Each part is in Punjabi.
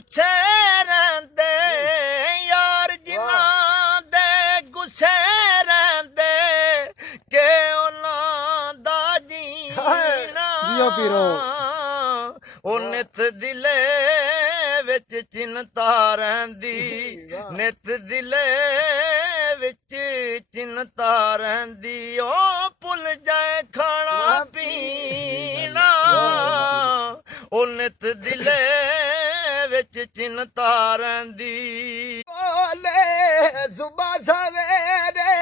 ਰੁੱਸੇ ਰਹਿੰਦੇ ਯਾਰ ਜਿਨ੍ਹਾਂ ਦੇ ਗੁੱਸੇ ਰਹਿੰਦੇ ਕਿ ਉਹਨਾਂ ਦਾ ਜੀਣਾ ਪੀਰੋ ਉਹ ਨਿਤ ਦਿਲੇ ਵਿੱਚ ਚਿੰਤਾ ਰਹਿੰਦੀ ਨਿਤ ਦਿਲੇ ਵਿੱਚ ਚਿੰਤਾ ਰਹਿੰਦੀ ਉਹ ਭੁੱਲ ਜਾਏ ਖਾਣਾ ਪੀਣਾ ਉਹ ਨਿਤ ਦਿਲੇ ਵਿੱਚ ਚਿੰਤਾ ਰਹਿੰਦੀ ਬੋਲੇ ਸੁਬਾ ਸਵੇਰੇ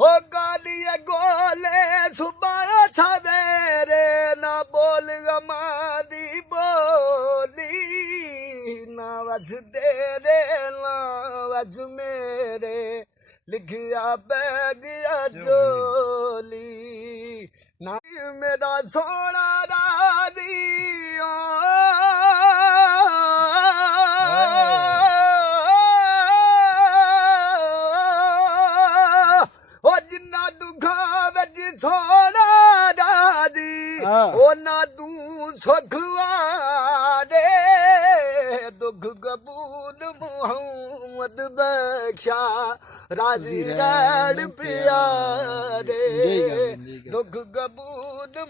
ਉਹ ਗਾਲੀਏ ਗੋਲੇ ਸੁਬਾ ਸਵੇਰੇ ਨਾ ਬੋਲ ਗਮਾਂ ਦੀ ਬੋਲੀ ਨਾ ਵਸ ਤੇਰੇ ਨਾ ਵਸ ਮੇਰੇ ਲਿਖਿਆ ਪੈ ਗਿਆ ਝੋਲੀ ਨਾ ਮੇਰਾ ਸੋਹਣਾ ਰਾਜ਼ੀ ਉਹ ਜਿੰਨਾ ਦੁੱਖਾਂ ਵਿੱਚ ਸੋਹਣਾ ਰਾਜ਼ੀ ਉਹਨਾਂ ਤੂੰ ਸੁਖ ਵਾਰੇ ਦੁੱਖ ਕਬੂਲ ਮੁਹੰਮਦ ਬਖਸ਼ਾ ਰਾਜ਼ੀ ਰਹਿਣ ਪਿਆਰੇ ਦੁੱਖ ਕਬੂਲ